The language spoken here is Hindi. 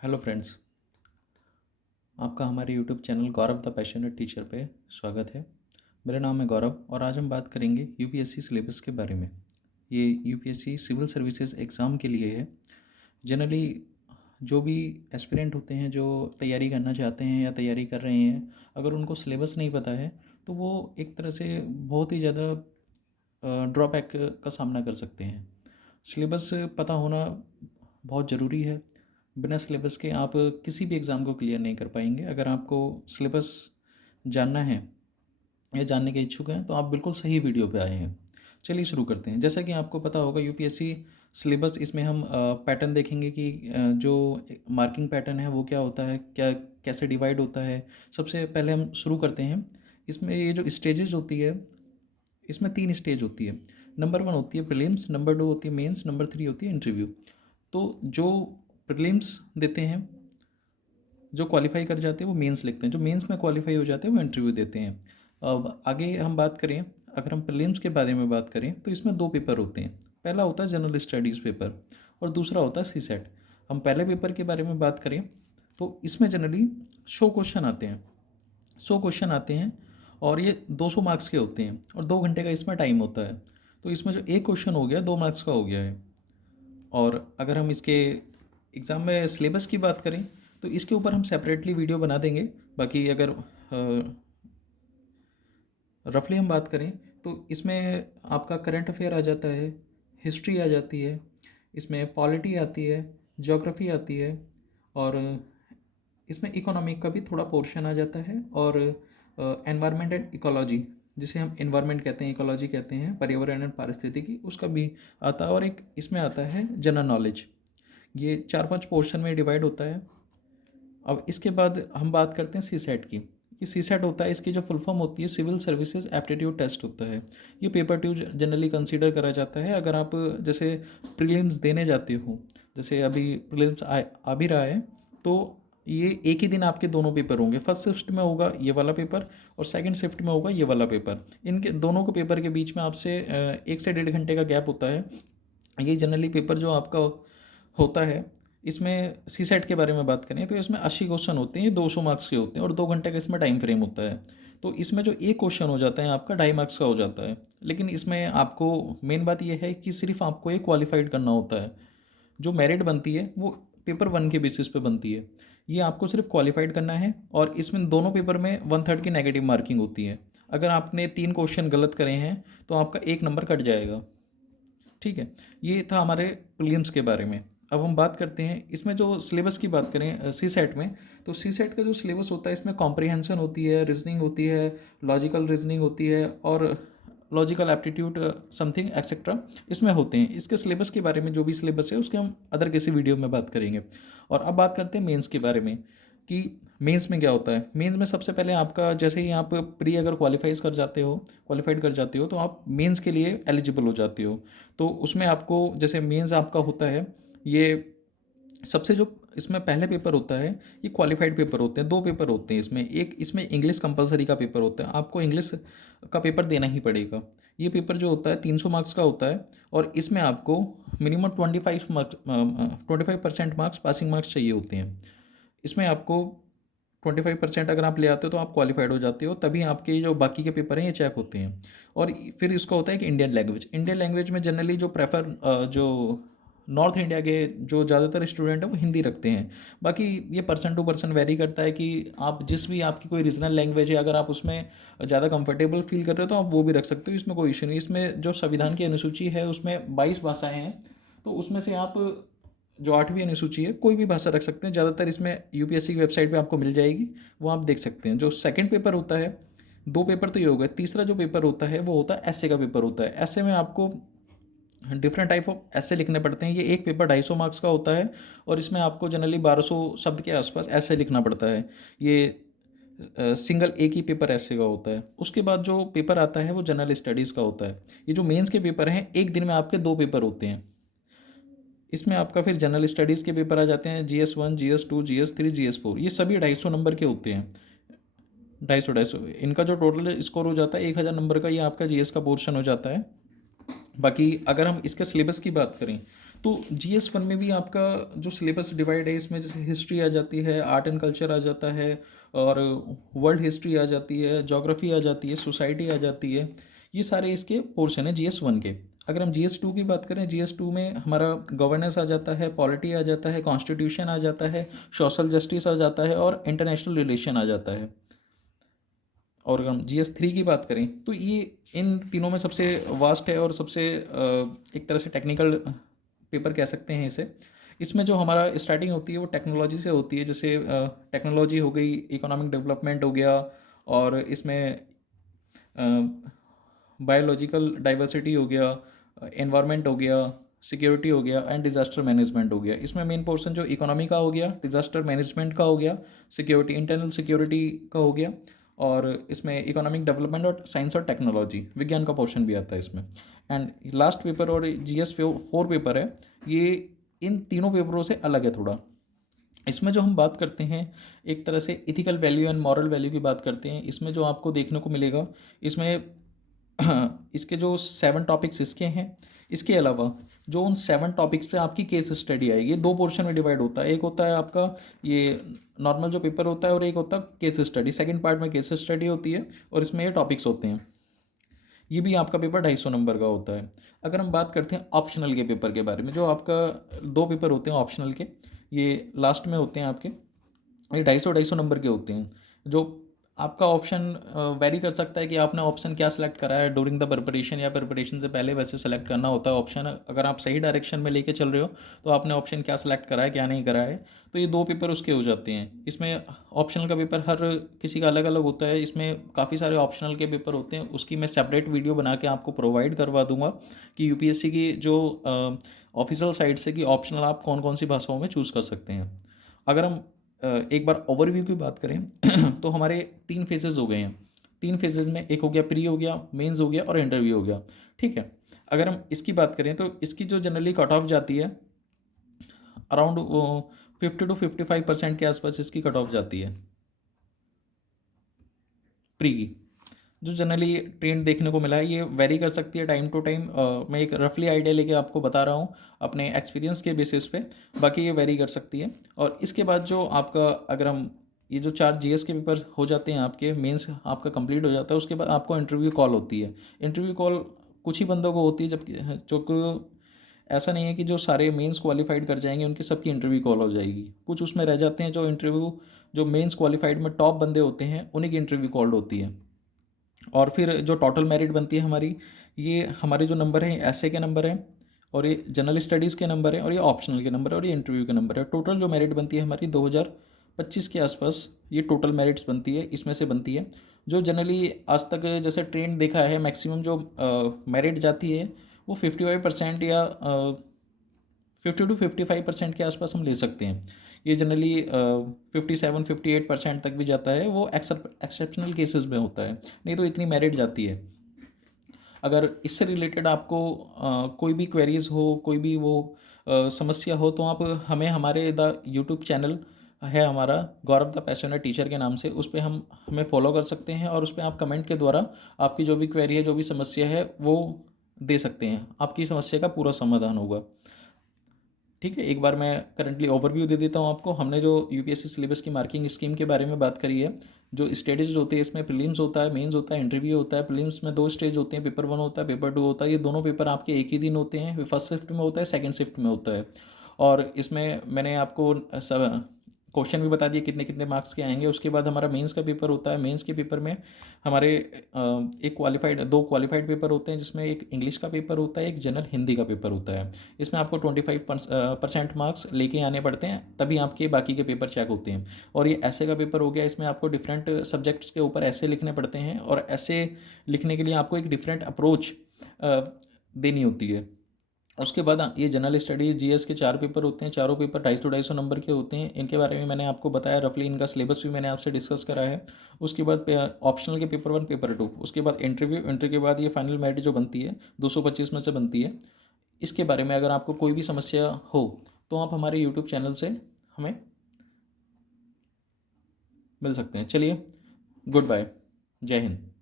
Hello friends. आपका हमारे YouTube channel Gaurav the passionate teacher पे स्वागत है। मेरा नाम है गौरव और आज हम बात करेंगे यूपीएससी सिलेबस के बारे में। ये यूपीएससी सिविल सर्विसेज एग्ज़ाम के लिए है। जनरली जो भी एस्पिरेंट होते हैं जो तैयारी करना चाहते हैं या तैयारी कर रहे हैं, अगर उनको सिलेबस नहीं पता है तो वो एक तरह से बहुत ही ज़्यादा ड्रॉबैक का सामना कर सकते हैं। सिलेबस पता होना बहुत ज़रूरी है। बिना सिलेबस के आप किसी भी एग्ज़ाम को क्लियर नहीं कर पाएंगे। अगर आपको सिलेबस जानना है या जानने के इच्छुक हैं तो आप बिल्कुल सही वीडियो पे आए हैं। चलिए शुरू करते हैं। जैसा कि आपको पता होगा यूपीएससी सिलेबस, इसमें हम पैटर्न देखेंगे कि जो मार्किंग पैटर्न है वो क्या होता है, क्या कैसे डिवाइड होता है। सबसे पहले हम शुरू करते हैं। इसमें ये जो स्टेजेस होती है, इसमें 3 स्टेज होती है। नंबर 1 होती है प्रीलिम्स, नंबर 2 होती है मेंस, नंबर 3 होती है इंटरव्यू। तो जो प्रीलिम्स देते हैं, जो क्वालिफाई कर जाते हैं वो मेंस लिखते हैं, जो मेंस में क्वालिफाई हो जाते हैं वो इंटरव्यू देते हैं। अब आगे हम बात करें, अगर हम प्रीलिम्स के बारे में बात करें तो इसमें 2 पेपर होते हैं। पहला होता है जनरल स्टडीज़ पेपर और दूसरा होता है सीसेट। हम पहले पेपर के बारे में बात करें तो इसमें जनरली 100 क्वेश्चन आते हैं। 100 क्वेश्चन आते हैं और ये 200 मार्क्स के होते हैं और 2 घंटे का इसमें टाइम होता है। तो इसमें जो एक क्वेश्चन हो गया 2 मार्क्स का हो गया है। और अगर हम इसके एग्ज़ाम में सिलेबस की बात करें तो इसके ऊपर हम सेपरेटली वीडियो बना देंगे। बाकी अगर रफली हम बात करें तो इसमें आपका करंट अफेयर आ जाता है, हिस्ट्री आ जाती है, इसमें पॉलिटी आती है, ज्योग्राफी आती है और इसमें इकोनॉमिक का भी थोड़ा पोर्शन आ जाता है और एनवायरनमेंट एंड इकोलॉजी, जिसे हम एनवायरनमेंट कहते हैं, इकोलॉजी कहते हैं, पर्यावरण एंड पारिस्थितिकी, उसका भी आता है। और एक इसमें आता है जनरल नॉलेज। ये 4-5 पोर्शन में डिवाइड होता है। अब इसके बाद हम बात करते हैं सी सेट की। ये सी सेट होता है, इसकी जो फुल फॉर्म होती है सिविल सर्विसेज एप्टीट्यूड टेस्ट होता है। ये पेपर 2 जनरली कंसीडर करा जाता है। अगर आप जैसे प्रीलिम्स देने जाते हो, जैसे अभी प्रीलिम्स आ भी रहा है, तो ये एक ही दिन आपके दोनों पेपर होंगे। फर्स्ट शिफ्ट में होगा ये वाला पेपर और सेकंड शिफ्ट में होगा ये वाला पेपर। इनके दोनों के पेपर के बीच में आपसे 1 से 1.5 घंटे का गैप होता है। ये जनरली पेपर जो आपका होता है, इसमें सी सेट के बारे में बात करें तो इसमें 80 क्वेश्चन होते हैं, 200 मार्क्स के होते हैं और 2 घंटे का इसमें टाइम फ्रेम होता है। तो इसमें जो एक क्वेश्चन हो जाता है आपका 2.5 मार्क्स का हो जाता है। लेकिन इसमें आपको मेन बात यह है कि सिर्फ आपको एक क्वालिफाइड करना होता है। जो मेरिट बनती है वो पेपर 1 के बेसिस पे बनती है। ये आपको सिर्फ क्वालिफाइड करना है और इसमें दोनों पेपर में 1/3 की नेगेटिव मार्किंग होती है। अगर आपने 3 क्वेश्चन गलत करे हैं तो आपका 1 नंबर कट जाएगा। ठीक है, ये था हमारे प्रीलिम्स के बारे में। अब हम बात करते हैं इसमें जो सिलेबस की बात करें सी सेट में, तो सी सेट का जो सिलेबस होता है इसमें कॉम्प्रिहेंशन होती है, रीजनिंग होती है, लॉजिकल रीजनिंग होती है और लॉजिकल एप्टीट्यूड समथिंग एक्सेट्रा इसमें होते हैं। इसके सिलेबस के बारे में, जो भी सिलेबस है उसके हम अदर किसी वीडियो में बात करेंगे। और अब बात करते हैं मेंस के बारे में कि मेंस में क्या होता है। मेंस में सबसे पहले आपका, जैसे ही आप प्री अगर क्वालिफाइड कर जाते हो तो आप मेंस के लिए एलिजिबल हो जाते हो। तो उसमें आपको, जैसे मेंस आपका होता है, ये सबसे जो इसमें पहले पेपर होता है ये क्वालिफाइड पेपर होते हैं। 2 पेपर होते हैं इसमें। एक इसमें इंग्लिश कंपलसरी का पेपर होता है, आपको इंग्लिश का पेपर देना ही पड़ेगा। ये पेपर जो होता है 300 मार्क्स का होता है और इसमें आपको मिनिमम 25% मार्क्स पासिंग मार्क्स चाहिए होते हैं। इसमें आपको 25% अगर आप ले आते हो तो आप क्वालिफाइड हो जाते हो, तभी आपके जो बाकी के पेपर हैं ये चेक होते हैं। और फिर इसका होता है कि इंडियन लैंग्वेज में जनरली जो जो नॉर्थ इंडिया के जो ज़्यादातर स्टूडेंट हैं वो हिंदी रखते हैं। बाकी ये पर्सन टू पर्सन वेरी करता है कि आप जिस भी आपकी कोई रीजनल लैंग्वेज है, अगर आप उसमें ज़्यादा कंफर्टेबल फील कर रहे हो तो आप वो भी रख सकते हो, इसमें कोई इशू नहीं। इसमें जो संविधान की अनुसूची है उसमें 22 भाषाएँ हैं, तो उसमें से आप जो 8वीं अनुसूची है कोई भी भाषा रख सकते हैं। ज़्यादातर इसमें यूपीएससी की वेबसाइट पे आपको मिल जाएगी, वो आप देख सकते हैं। जो सेकंड पेपर होता है, 2 पेपर तो ये हो गए, तीसरा जो पेपर होता है वो होता है ऐसे का पेपर होता है। ऐसे में आपको डिफरेंट टाइप ऑफ ऐसे लिखने पड़ते हैं। ये एक पेपर 250 मार्क्स का होता है और इसमें आपको जनरली 1200 शब्द के आसपास ऐसे लिखना पड़ता है। ये सिंगल एक ही पेपर ऐसे का होता है। उसके बाद जो पेपर आता है वो जनरल स्टडीज़ का होता है। ये जो मेंस के पेपर हैं, एक दिन में आपके 2 पेपर होते हैं। इसमें आपका फिर जनरल स्टडीज़ के पेपर आ जाते हैं, GS1, GS2, GS3, GS4। ये सभी 250 नंबर के होते हैं। 250 इनका जो टोटल स्कोर हो जाता है 1000 नंबर का, ये आपका जीएस का पोर्शन हो जाता है। बाकी अगर हम इसके सिलेबस की बात करें तो GS 1 में भी आपका जो सिलेबस डिवाइड है, इसमें जैसे हिस्ट्री आ जाती है, आर्ट एंड कल्चर आ जाता है, और वर्ल्ड हिस्ट्री आ जाती है, ज्योग्राफी आ जाती है, सोसाइटी आ जाती है। ये सारे इसके पोर्शन है GS 1 के। अगर हम GS 2 की बात करें, GS 2 में हमारा गवर्नेंस आ जाता है, पॉलिटी आ जाता है, कॉन्स्टिट्यूशन आ जाता है, सोशल जस्टिस आ जाता है, और इंटरनेशनल रिलेशन आ जाता है। और अगर हम GS 3 की बात करें तो ये इन तीनों में सबसे वास्ट है और सबसे एक तरह से टेक्निकल पेपर कह सकते हैं इसे। इसमें जो हमारा स्टार्टिंग होती है वो टेक्नोलॉजी से होती है, जैसे टेक्नोलॉजी हो गई, इकोनॉमिक डेवलपमेंट हो गया, और इसमें बायोलॉजिकल डाइवर्सिटी हो गया, एनवायरनमेंट हो गया, सिक्योरिटी हो गया, एंड डिज़ास्टर मैनेजमेंट हो गया। इसमें मेन पोर्शन जो इकोनॉमी का हो गया, डिज़ास्टर मैनेजमेंट का हो गया, सिक्योरिटी, इंटरनल सिक्योरिटी का हो गया, और इसमें इकोनॉमिक डेवलपमेंट और साइंस और टेक्नोलॉजी, विज्ञान का पोर्शन भी आता है इसमें। एंड लास्ट पेपर और GS 4 पेपर है, ये इन तीनों पेपरों से अलग है थोड़ा। इसमें जो हम बात करते हैं, एक तरह से ethical value and moral value की बात करते हैं। इसमें जो आपको देखने को मिलेगा, इसमें इसके जो 7 टॉपिक्स इसके हैं, इसके अलावा जो उन 7 टॉपिक्स पे आपकी केस स्टडी आएगी, ये 2 पोर्शन में डिवाइड होता है। एक होता है आपका ये नॉर्मल जो पेपर होता है, और एक होता है केस स्टडी। सेकंड पार्ट में केस स्टडी होती है, और इसमें ये टॉपिक्स होते हैं। ये भी आपका पेपर 250 नंबर का होता है। अगर हम बात करते हैं ऑप्शनल के पेपर के बारे में, जो आपका 2 पेपर होते हैं ऑप्शनल के, ये लास्ट में होते हैं आपके, ये 250 नंबर के होते हैं। जो आपका ऑप्शन वेरी कर सकता है कि आपने ऑप्शन क्या सिलेक्ट करा है ड्यूरिंग द प्रिपरेशन, या प्रिपरेशन से पहले वैसे सेलेक्ट करना होता है ऑप्शन। अगर आप सही डायरेक्शन में लेके चल रहे हो तो आपने ऑप्शन क्या सिलेक्ट करा है, क्या नहीं करा है, तो ये 2 पेपर उसके हो जाते हैं। इसमें ऑप्शनल का पेपर हर किसी का अलग अलग होता है। इसमें काफ़ी सारे ऑप्शनल के पेपर होते हैं, उसकी मैं सेपरेट वीडियो बना के आपको प्रोवाइड करवा दूंगा कि UPSC की जो ऑफिशियल साइट से कि ऑप्शनल आप कौन कौन सी भाषाओं में चूज़ कर सकते हैं। अगर हम एक बार ओवरव्यू की बात करें तो हमारे 3 फेजेस हो गए हैं। 3 फेजेस में एक हो गया प्री, हो गया मेंस, हो गया और इंटरव्यू हो गया। ठीक है, अगर हम इसकी बात करें तो इसकी जो जनरली कट ऑफ जाती है, अराउंड 50 to 55% के आसपास इसकी कट ऑफ जाती है प्री की। जो जनरली ट्रेंड देखने को मिला है, ये वेरी कर सकती है टाइम टू टाइम। मैं एक रफली आइडिया लेके आपको बता रहा हूँ अपने एक्सपीरियंस के बेसिस पे, बाकी ये वेरी कर सकती है। और इसके बाद जो आपका, अगर हम ये जो 4 GS के पेपर हो जाते हैं आपके, मेंस आपका कंप्लीट हो जाता है, उसके बाद आपको इंटरव्यू कॉल होती है। इंटरव्यू कॉल कुछ ही बंदों को होती है, जबकि जो को ऐसा नहीं है कि जो सारे मेंस क्वालिफाइड कर जाएंगे उनकी सबकी इंटरव्यू कॉल हो जाएगी। कुछ उसमें रह जाते हैं जो इंटरव्यू, जो मेंस क्वालिफाइड में टॉप बंदे होते हैं, उन्हीं की इंटरव्यू कॉल्ड होती है। और फिर जो टोटल मेरिट बनती है हमारी, ये हमारे जो नंबर हैं ऐसे के नंबर हैं, और ये जनरल स्टडीज़ के नंबर हैं, और ये ऑप्शनल के नंबर है, और ये इंटरव्यू के नंबर है। टोटल जो मेरिट बनती है हमारी 2025 के आसपास, ये टोटल मेरिट्स बनती है, इसमें से बनती है। जो जनरली आज तक जैसे ट्रेंड देखा है, मैक्सिमम जो मेरिट जाती है वो 55% या 50 to 55% के आसपास हम ले सकते हैं। ये जनरली 57-58% तक भी जाता है, वो एक्सेप्शनल केसेस में होता है, नहीं तो इतनी मेरिट जाती है। अगर इससे रिलेटेड आपको कोई भी क्वेरीज हो, कोई भी वो समस्या हो, तो आप हमें हमारे द यूट्यूब चैनल है हमारा, गौरव द पैशनेट टीचर के नाम से, उस पर हम हमें फॉलो कर सकते हैं, और उस पर आप कमेंट के द्वारा आपकी जो भी क्वेरी है, जो भी समस्या है, वो दे सकते हैं। आपकी समस्या का पूरा समाधान होगा। ठीक है, एक बार मैं करंटली ओवरव्यू दे देता हूँ आपको। हमने जो UPSC सिलेबस की मार्किंग स्कीम के बारे में बात करी है, जो स्टेजेस होते हैं इसमें, प्रीलिम्स होता है, मेंस होता है, इंटरव्यू होता है। प्रीलिम्स में 2 स्टेज होते हैं, पेपर 1 होता है, पेपर 2 होता है। ये दोनों पेपर आपके एक ही दिन होते हैं, फर्स्ट शिफ्ट में होता है, सेकेंड शिफ्ट में होता है। और इसमें मैंने आपको सब क्वेश्चन भी बता दिए कितने कितने मार्क्स के आएंगे। उसके बाद हमारा मेंस का पेपर होता है। मेंस के पेपर में हमारे दो क्वालिफाइड पेपर होते हैं, जिसमें एक इंग्लिश का पेपर होता है, एक जनरल हिंदी का पेपर होता है। इसमें आपको 25% मार्क्स लेके आने पड़ते हैं, तभी आपके बाकी के पेपर चेक होते हैं। और ये ऐसे का पेपर हो गया, इसमें आपको डिफरेंट सब्जेक्ट्स के ऊपर ऐसे लिखने पड़ते हैं, और ऐसे लिखने के लिए आपको एक डिफरेंट अप्रोच देनी होती है। उसके बाद ये जनरल स्टडीज़ GS के 4 पेपर होते हैं। चारों पेपर 250 नंबर के होते हैं। इनके बारे में मैंने आपको बताया रफली, इनका सिलेबस भी मैंने आपसे डिस्कस करा है। उसके बाद ऑप्शनल के पेपर 1, पेपर 2, उसके बाद इंटरव्यू के बाद ये फाइनल मेरिट जो बनती है 225 में से बनती है। इसके बारे में अगर आपको कोई भी समस्या हो तो आप हमारे यूट्यूब चैनल से हमें मिल सकते हैं। चलिए, गुड बाय, जय हिंद।